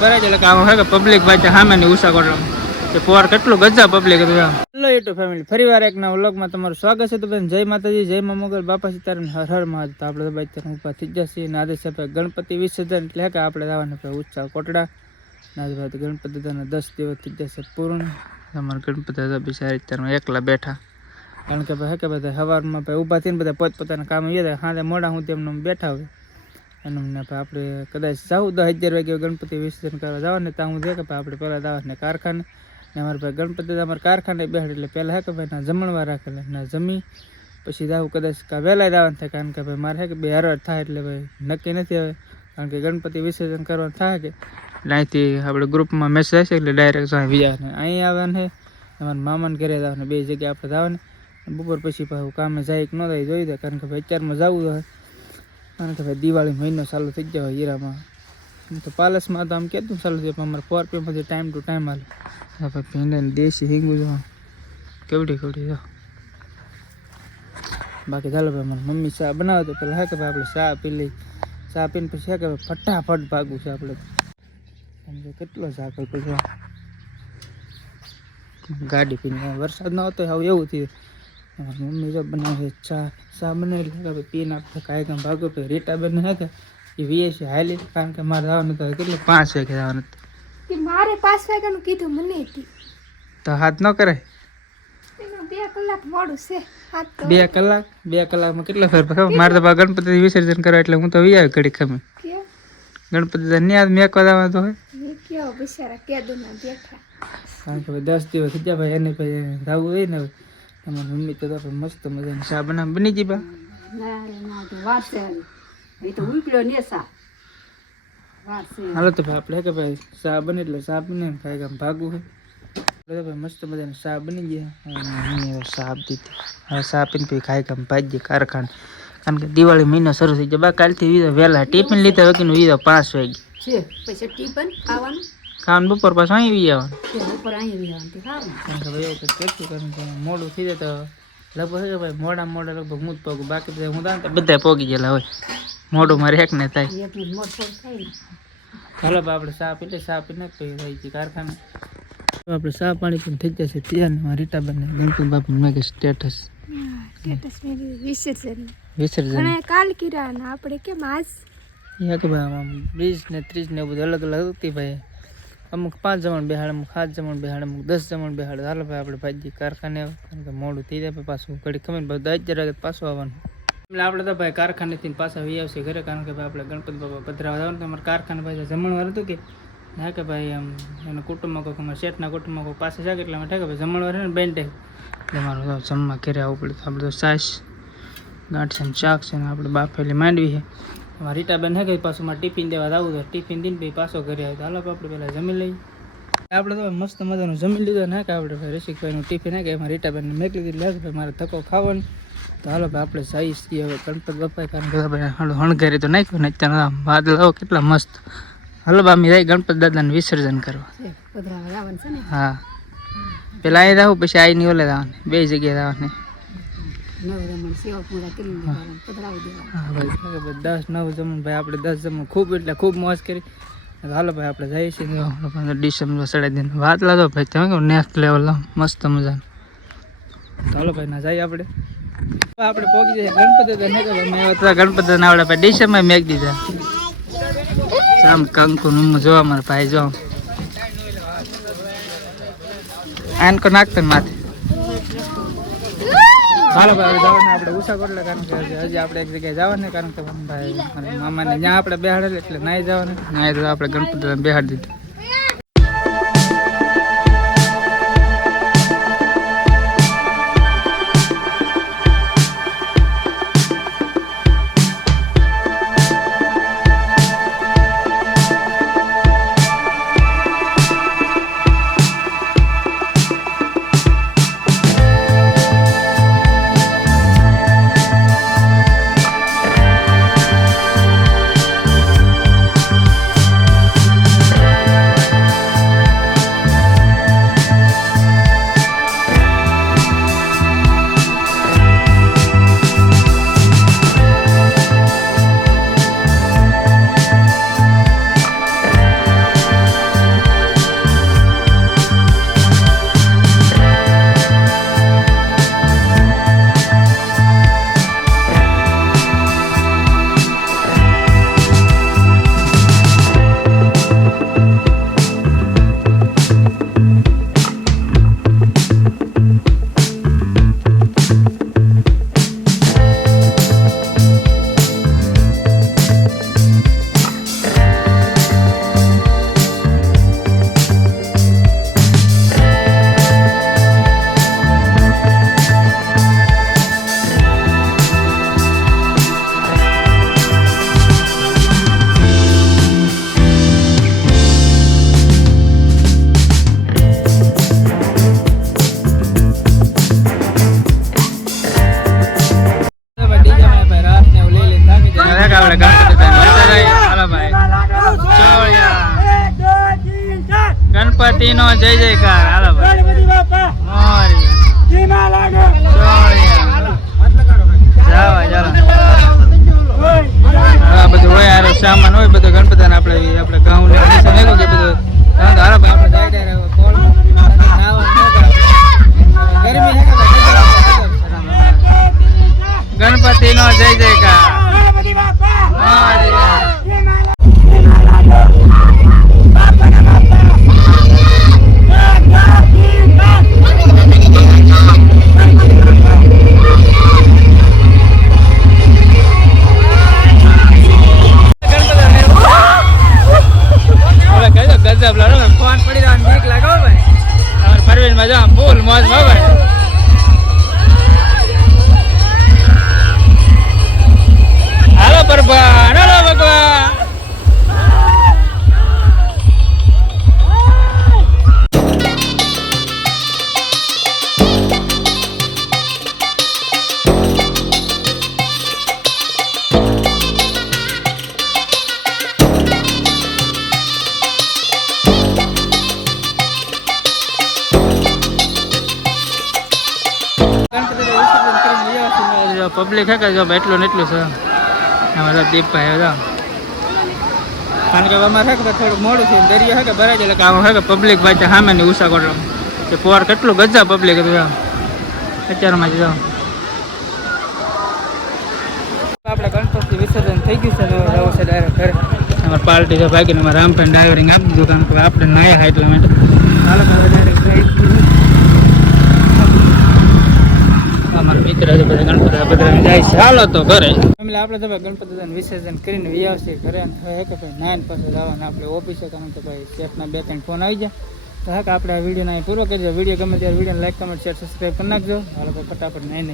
ભરાય એટલે આમ હે કે પબ્લિક ભાઈ સામે ની ઉષા કોટડા કે પોર કેટલું ગજા પબ્લિક હતું આમ. હેલો યુટ્યુબ ફેમિલી, ફરીવાર એક નવા વ્લોગમાં તમારું સ્વાગત છે. તો બેન જય માતાજી, જય મા મોગલ, બાપા સીતારામ, હર હર મહાદેવ. તો આપણે ભાઈ અત્યારે ઊભા થઈ જશે અને આદેશ છે ગણપતિ વિસર્જન એટલે કે આપણે જવાના ઉત્સાહ કોટડા. આજ ભાઈ ગણપતિ દાદાના 10 દિવસ થઈ જશે પૂર્ણ. અમારા ગણપતિ દાદા બિચારા અત્યારમાં એકલા બેઠા, કારણ કે ભાઈ કે બધા સવારમાં ભાઈ ઊભા થઈને બધા પોતપોતાના કામ ગયા સાંજે મોડા હું તેમને બેઠા હોય અને આપણે કદાચ 10-11 વાગે ગણપતિ વિસર્જન કરવા જવાને ત્યાં હું કે આપણે પહેલાં જવાને કારખાને ને અમારે ભાઈ ગણપતિ દાદા અમારે કારખાને બેહાડે એટલે પહેલાં હે કે ભાઈ ના જમણવાર રાખેલા ના જમી પછી જાવું કદાચ વહેલા જવાનું થાય, કારણ કે ભાઈ મારે હે કે બે હરવાર થાય એટલે ભાઈ નક્કી નથી હવે, કારણ કે ગણપતિ વિસર્જન કરવાનું થાય કે એટલે અહીંથી આપણે ગ્રુપમાં મેસેજ હશે એટલે ડાયરેક્ટ વિચારને અહીં આવવાનું છે, અમારા મામાને ઘરે જવાને, બે જગ્યાએ આપણે જવાને. બપોર પછી પાછું કામે જાય કે ન જાય જોઈ દે, કારણ કે ભાઈ અત્યારમાં જવું હોય, કારણ કે ભાઈ દિવાળી મહિનો ચાલુ થઈ જાય હીરામાં. તો પાલસમાં તો આમ કહેતું ચાલુ થયું પણ અમારે 4 PM પછી ટાઈમ ટુ ટાઈમ હાલે. ભાઈ ભીંડાને દેશી હિંગું જો કેવડી જો. બાકી ચાલો ભાઈ મારી મમ્મી ચા બનાવે તો પેલા હે કે ભાઈ આપણે ચા પી લઈ, ચા પીને પછી હે કે ભાઈ ફટાફટ ભાગવું છે આપણે. સમજો કેટલો ચા પી ગાડી પીને વરસાદ ન હતો હવે એવું થયું. મમ્મી જો બનાવે ચા બનાવી એટલે પીને આપણે કાંઈ કામ ભાગો પછી રીટા બેન હે કે એ વીએસી હાલી, કારણ કે મારે જવાનું તો કેટલું 5 વાગે જવાનું હતું. મારે 5 વાગ્યાનું કીધું મને તો હાથ ન કરાય. 2 કલાક મોડું છે. 2 કલાકમાં કેટલો ફેર પડે. મારે તો ગણપતિ વિસર્જન કરવા એટલે હું તો વી આવી ઘડી ખમે ગણપતિ ન્યાદ મેકવા જવાનું તો હોય, કારણ કે 10 દિવસ થઈ જાય ભાઈ એને પછી જવું હોય ને. તમારી મમ્મી તો મસ્ત મજાની ચા બની ગઈ બા. હાલો તો ભાઈ આપણે કે ભાઈ ચા બને એટલે ચા બને કાંઈ કામ ભાગવું હોય. ભાઈ મસ્ત મજાની ચા બની ગયા, ચા દીધી. હવે ચા પીને પછી ખાઈ કામ ભાગીએ કારખાને, કારણ કે દિવાળી મહિનો શરૂ થઈ જાય. બા કાલથી વહેલા ટિફિન લીધા વગીનું 5 વાગે ખાવાનું, બપોર પાછું અહીં આવવાનું. કારણ કે ભાઈ એવું કંઈક કરશું, કારણ કે મોડું થઈ જાય તો લગભગ કે ભાઈ મોડા લગભગ હું જ પગું, બાકી બધા હું તો બધા પોગી ગયેલા હોય, મોડું મારે એક ને થાય. ચાલો આપણે ચા પી લે, ચા પીને પછી રહી ગઈ કારખાને. આપણે ચા પાણી પણ થઈ જશે ત્યાં રીટાબેન ગણપતિ બાપુ મેં કે સ્ટેટસ વિસર્જન કાલ કિરા આપણે કેમ આજ કે ભાઈ 20 ને 30 ને બધું અલગ અલગ હતી ભાઈ. અમુક 5 જમણ બેહાડે, અમુક 7 જમણ બેહાડે, અમુક 10 જમણ બેહાડે. હાલો ભાઈ આપણે ભાઈ કારખાને, કારણ કે મોડું થઈ જાય પાછું ઘડી ખમીને બધા 11 વાગે પાછું આવવાનું. એટલે આપણે તો ભાઈ કારખાનેથી પાછા વી આવશે ઘરે, કારણ કે ભાઈ આપણે ગણપતિ બાપા પધરાવા જવાનું. અમારે કારખાને ભાઈ જમણવાર હતું કે ના કે ભાઈ આમ એના કુટુંબમાં કોઈ અમારા શેઠના કુટુંબમાં કોઈ પાસે જાગે એટલે અમે કે ભાઈ જમણવાર છે ને બેન ટેક એટલે મારું જમવા ઘરે આવવું પડે. તો આપણે તો છાશ ગાંઠિયાનું શાક છે ને આપણે બાફેલી માંડવી છે. અમારા રીટાબેન હે કે પાછું મારે ટિફિન દેવા આવું તો ટિફિન દઈને પછી પાછો ઘરે આવ્યો. હાલો આપણે પહેલાં જમી લઈએ. આપણે તો મસ્ત મજાનું જમી લીધું ને કે આપણે ભાઈ રસિકભાઈનું ટિફિન હે કે એમાં રીટાબેનને મેકલી દીધું લાગે ભાઈ મારે ધક્કો ખાવાનો. તો હાલો ભાઈ આપણે જઈએ છીએ હવે ગણપતિ બાપા, કારણ કે ભાઈ હણઘારી તો નાખ્યું ને અત્યારે વાદળાઓ કેટલા મસ્ત. હાલો બા અમે જાય ગણપતિ દાદાને વિસર્જન કરવા. હા પેલા અહીં જવું પછી આવીને ઓલે જવાનું, 2 જગ્યાએ જવાનું. હા ભાઈ 10-9 જમણ ભાઈ આપણે 10 જમણ ખૂબ એટલે ખૂબ મોજ કરી. હાલો ભાઈ આપણે જઈએ છીએ ડિસેમ્બર સડાઈ દઈને વાતલા દો ભાઈ તમે કહો નેક્સ્ટ લેવલ મસ્ત મજાનું. તો હાલો ભાઈ ના જઈએ આપણે પહોંચી જઈએ ગણપતિ દાદા ને કે મેં ગણપતિ દાદા આવડે ભાઈ ડિસેમ્બર મેક દીધા. આમ કંકુ નું જોવા મારા ભાઈ જો આન કો નાખતો ને માથે. ચાલો ભાઈ જવાના આપણે ઉષા કોટલા, કારણ કે હજી આપણે એક જગ્યાએ જવાને, કારણ કે ભાઈ મારા મામાને જ્યાં આપણે બેહાડેલ એટલે નાઈ જવાનું. નાઈ તો આપણે ગણપતિ બેહાડી દીધું. આપણે ગણપતિ દાદાને લેતા જઈએ. હાલો ભાઈ ચોળિયા ગણપતિ નો જય જયકાર. હાલો ભાઈ મોરી ચોળિયા જાવા ચાલો. હા બધું હોય યાર સામાન હોય બધું ગણપતિ આપણે ઘઉં ને બધું કે બધું. હાલો ભાઈ આપણે જાય રહ્યા કોળમાં ગરમી હે ગણપતિ નો જય જયકાર. ગજબ લાડો ફોન પડી જવાનું બીક લાગો ભાઈ. તમારે પરવીન માં જાવ ફૂલ મોજ માં ભાઈ. હાલો પરભા હાલો ભગવાન. પબ્લિક હે કે જો એટલું ને એટલું છે. અમારા દીપભાઈ આવ્યા કારણ કે અમારે હે કે થોડુંક મોડું થયું દરિયો હે કે ભરાય એટલે કે આમ હે કે પબ્લિક ભાઈ સામે ની ઉષા કરો કે પોર કેટલું ગજા પબ્લિક હતું અત્યારમાં જ જાઓ. આપણે ગણપતિ વિસર્જન થઈ ગયું છે ને જવું છે ડાયરેક્ટ ઘરે. અમારે પાર્ટી છે ભાગીને અમારે રામભાઈ ડ્રાઈવરિંગ આપી દીધું કારણ કે આપણે નાયા હા એટલા માટે. હાલો ડાયરેક્ટ અમારા મિત્ર છે બધા ગણપતિ બધા જાય છે. હાલો તો ઘરે આપણે તો ભાઈ ગણપતિ દાદાનું વિસર્જન કરીને વ્યવસ્થિત ઘરે હવે કે ભાઈ નાન પાસે જવાનું આપણે ઓફિસે કારણ કે ભાઈ શેફના 2-3 ફોન આવી જાય તો હા કે આપણે આ વિડીયોને પૂરો કરજો. વિડીયો ગમે ત્યારે વિડીયોને લાઈક કમેન્ટ શેર સબસ્ક્રાઈબ કરી નાખજો. હાલો ભાઈ ફટાફટ નહીં